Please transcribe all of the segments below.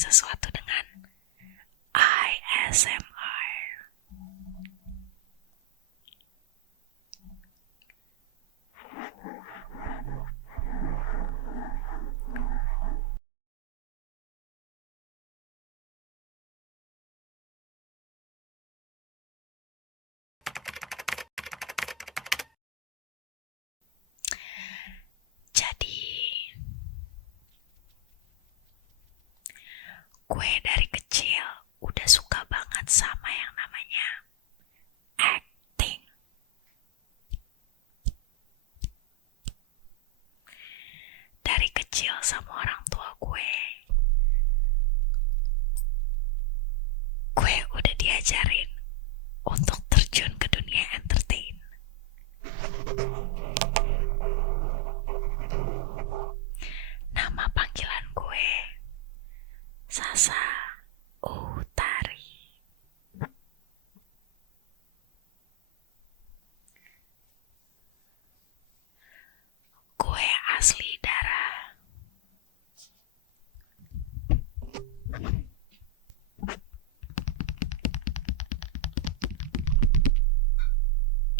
sesuatu dengan ASMR. Jadi, gue dari kecil udah suka banget sama yang namanya acting. Dari kecil sama orang tua gue udah diajarin untuk terjun ke dunia entertain. Nama panggilan gue Sasa Utari. Gue asli darah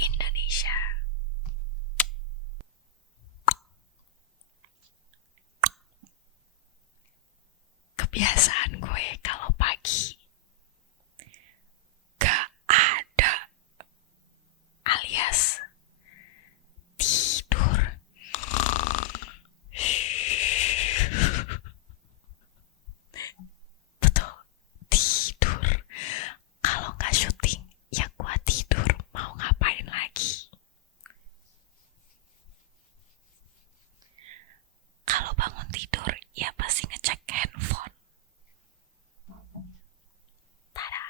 Indonesia. Kebiasaan gue kalau pagi gak ada alias tidur. Betul, tidur. Kalau gak syuting ya gue tidur, mau ngapain lagi. Kalau bangun tidur ya pasti ngecek handphone. Tada.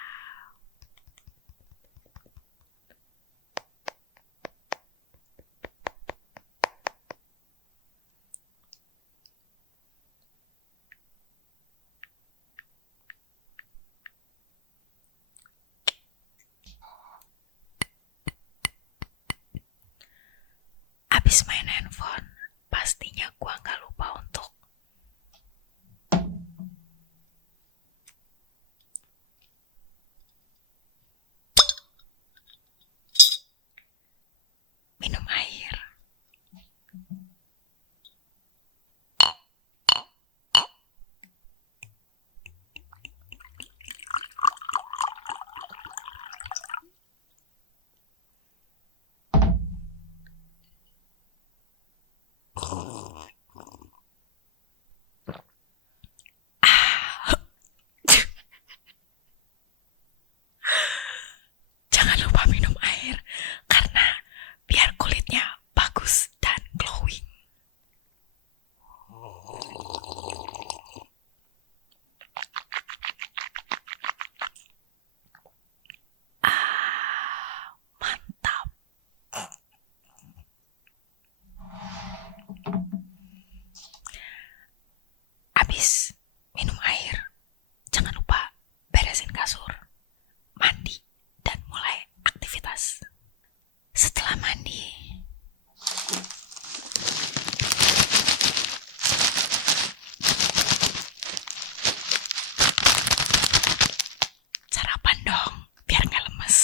Abis main handphone, pastinya gua gak lupa untuk minum air. Jangan lupa minum air karena biar kulitnya bagus dan glowing. Mantap. Abis minum air, jangan lupa beresin kasur, mandi, dan mulai aktivitas. Setelah mandi, sarapan dong biar gak lemes.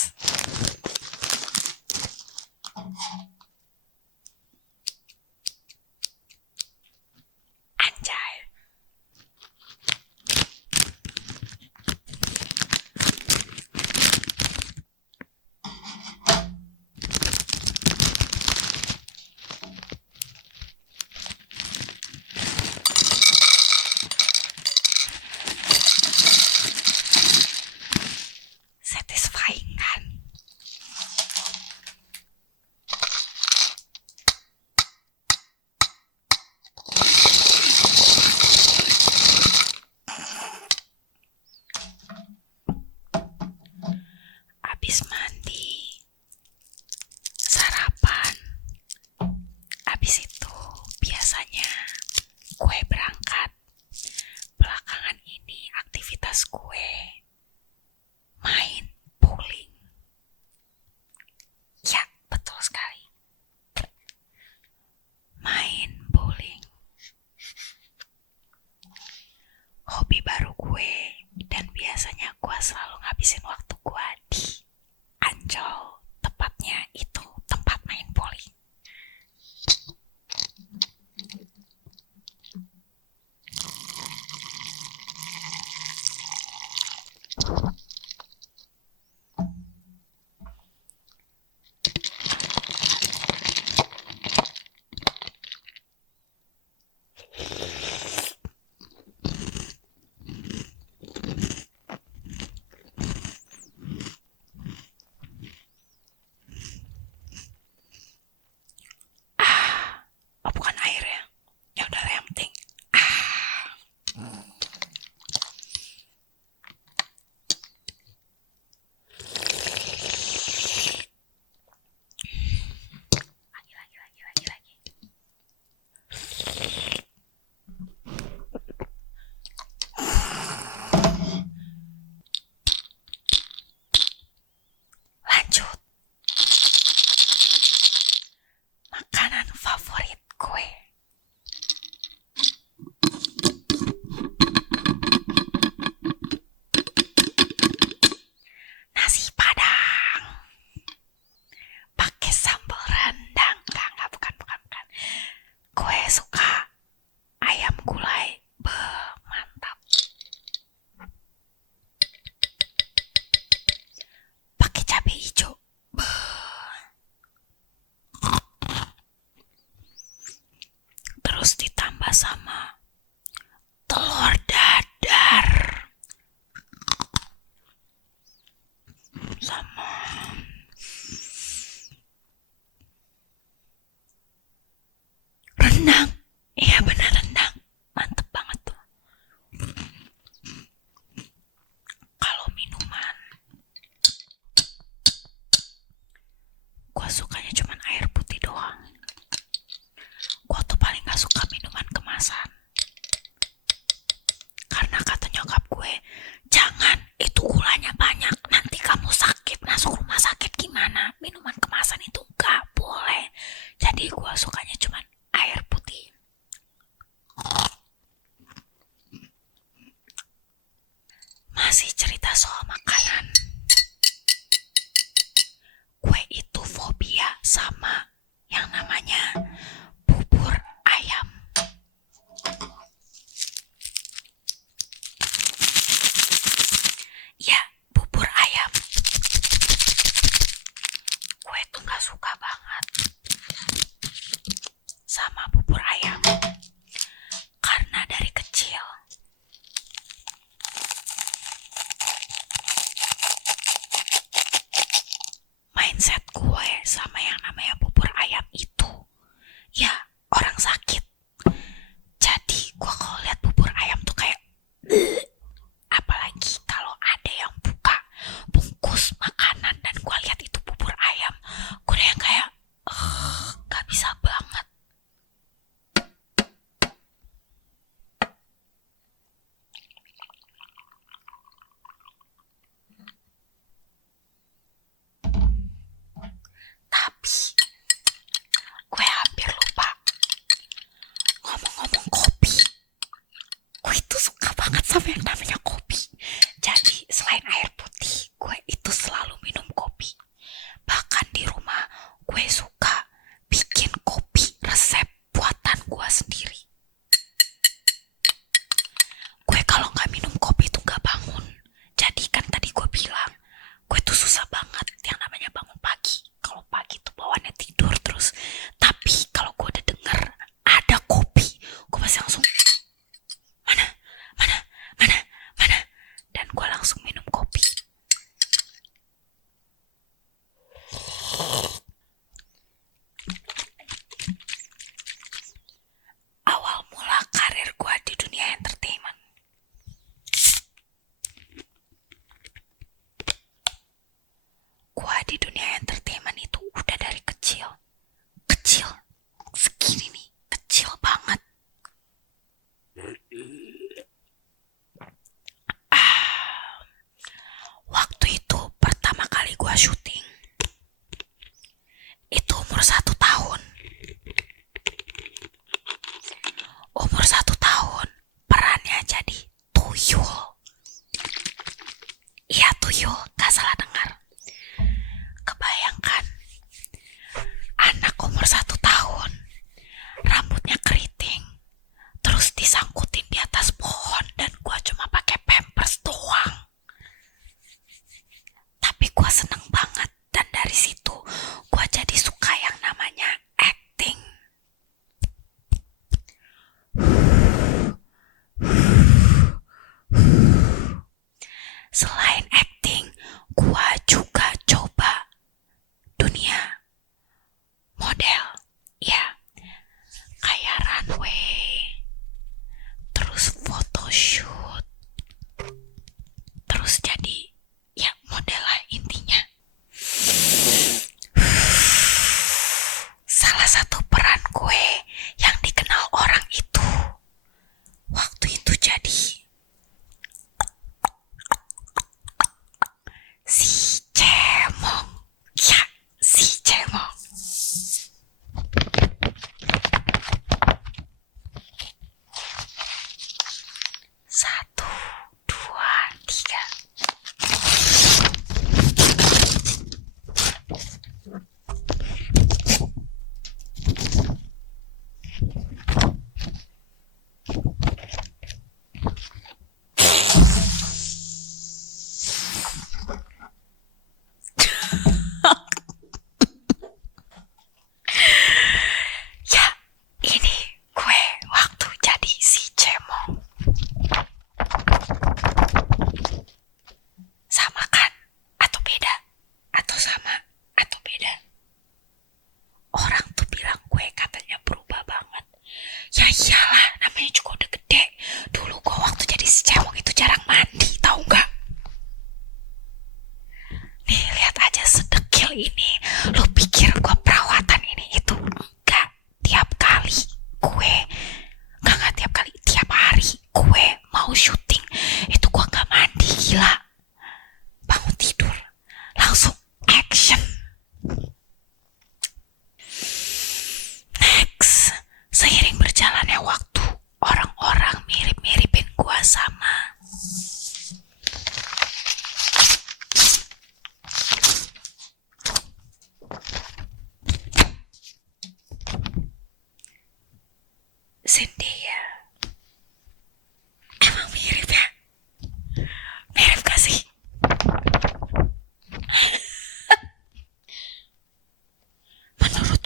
Anjay. sama telur dadar sama rendang. Iya bener, rendang. Mantep banget tuh. Kalau minuman, gue sukanya cuman air putih doang. Gue tuh paling gak suka minuman kemasan. Karena kata nyokap gue, jangan, itu gulanya banyak, nanti kamu sakit, masuk rumah sakit gimana. Minuman kemasan itu gak boleh. Jadi gue sukanya cuman air putih. Masih cerita soal makanan. Gue itu fobia sama yang namanya bubur ayam. Ya, bubur ayam. Gue tuh gak suka banget sama bubur ayam. Karena dari kecil mindset gue sama yang namanya bubur ayam itu, ya orang sakit. Jadi gue kalau lihat bubur ayam tuh kayak apalagi kalau ada yang buka bungkus makanan dan gue lihat itu bubur ayam, gue yang kayak gak bisa banget. Tapi gue hampir lupa ngomong-ngomong kopi. Gue itu suka banget sama yang namanya kopi. Jadi selain air putih, gue itu selalu minum kopi. Bahkan di rumah gue suka bikin kopi resep buatan gue sendiri. Gue kalau gak minum kopi tuh gak bangun. Jadi kan tadi gue bilang, gue tuh susah banget yang namanya bangun pagi. Kalau pagi tuh bawaannya tidur terus. Tapi kalau gue udah denger ada kopi, gue pasti langsung mana. Dan gue langsung minum kopi.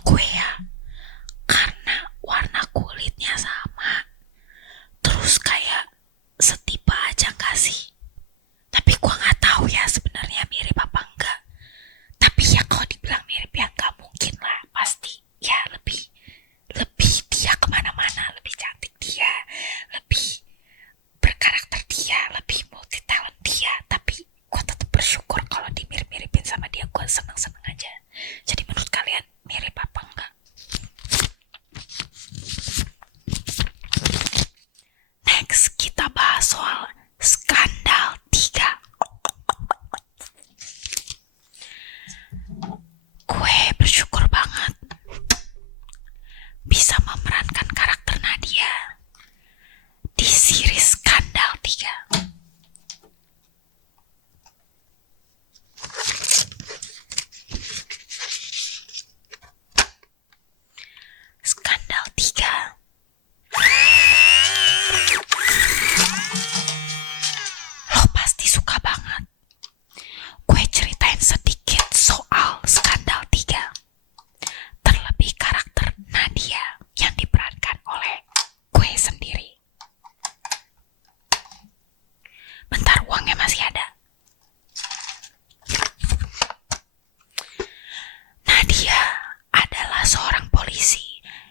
gue ya, karena warna kulitnya sama, terus kayak setipe aja gak sih? Tapi gue nggak tahu ya sebenarnya mirip apa enggak. Tapi ya kalau dibilang mirip ya nggak mungkin lah, pasti ya lebih lebih dia kemana-mana, lebih cantik dia, lebih berkarakter dia, lebih multi talent dia. Tapi gue tetap bersyukur kalau dimirip-miripin sama dia, gue seneng-seneng aja. Jadi menurut kalian mirip apa enggak? Next kita bahas soal skandal 3. Gue bersyukur banget bisa memerankan karakter Nadia di series Skandal 3. Skandal 3 lo pasti suka banget. Gue ceritain sedikit soal Skandal 3. Terlebih karakter Nadia yang diperankan oleh gue sendiri. Bentar, uangnya masih ada. Nadia adalah seorang polisi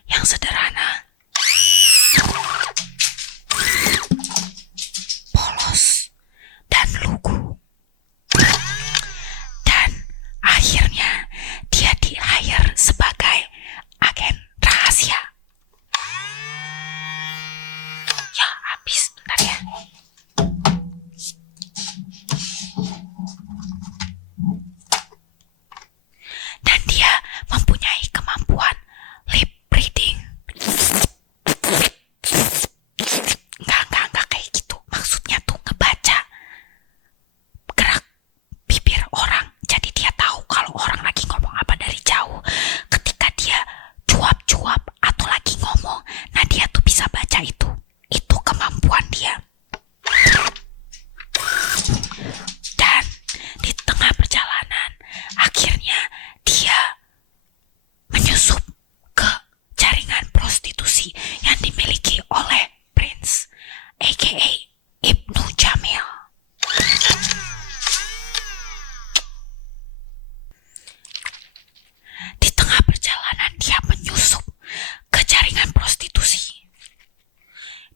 yang sederhana, polos, dan lugu. Dan akhirnya dia di-hire sebagai agen rahasia. Ya, habis, bentar ya. Dan dia mempunyai kemampuan lip reading. Enggak kayak gitu. Maksudnya tuh ngebaca gerak bibir orang. Jadi dia tahu kalau orang lagi ngomong apa dari jauh. Ketika dia cuap-cuap atau lagi ngomong, nah dia tuh bisa baca itu. Itu kemampuan dia. Dan di tengah perjalanan, akhirnya dia menyusup ke jaringan prostitusi yang dimiliki oleh Prince, aka Ibnu Jamil. Di tengah perjalanan dia menyusup ke jaringan prostitusi.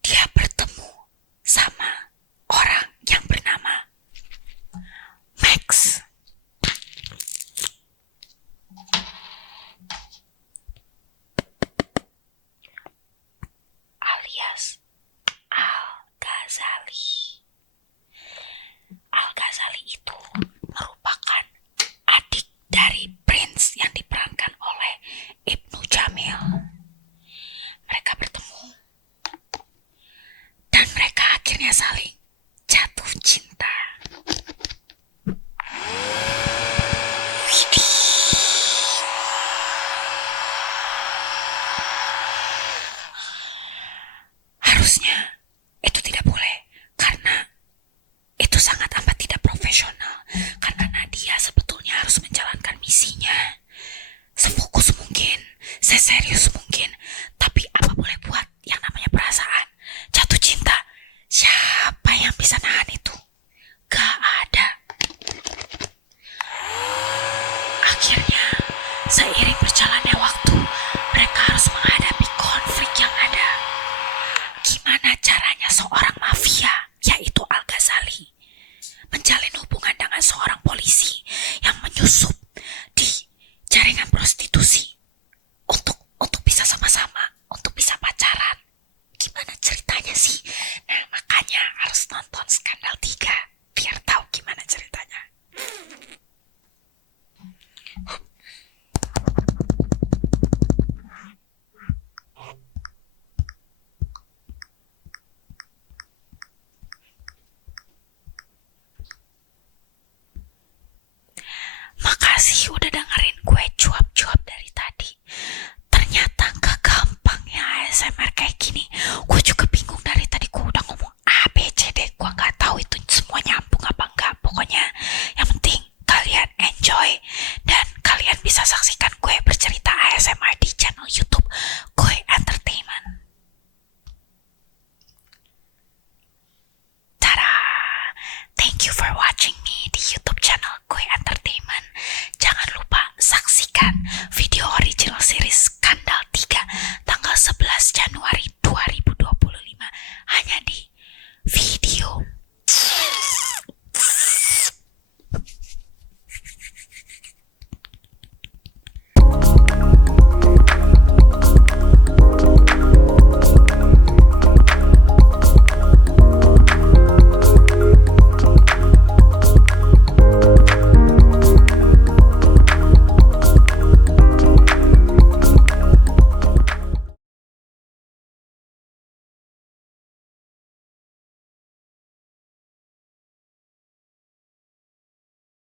Dia bertemu sama orang yang bernama Max. Alias Al-Ghazali. Al-Ghazali itu merupakan adik dari Prince yang diperankan oleh Ibnu Jamil. Mereka bertemu dan mereka akhirnya saling jatuh cinta. Harusnya itu tidak boleh karena itu sangat amat tidak profesional. Karena Nadia sebetulnya harus menjalankan misinya sefokus mungkin, seserius mungkin. Tapi apa boleh buat, yang namanya perasaan, jatuh cinta, siapa yang bisa nahan itu? Gak ada. Akhirnya seiring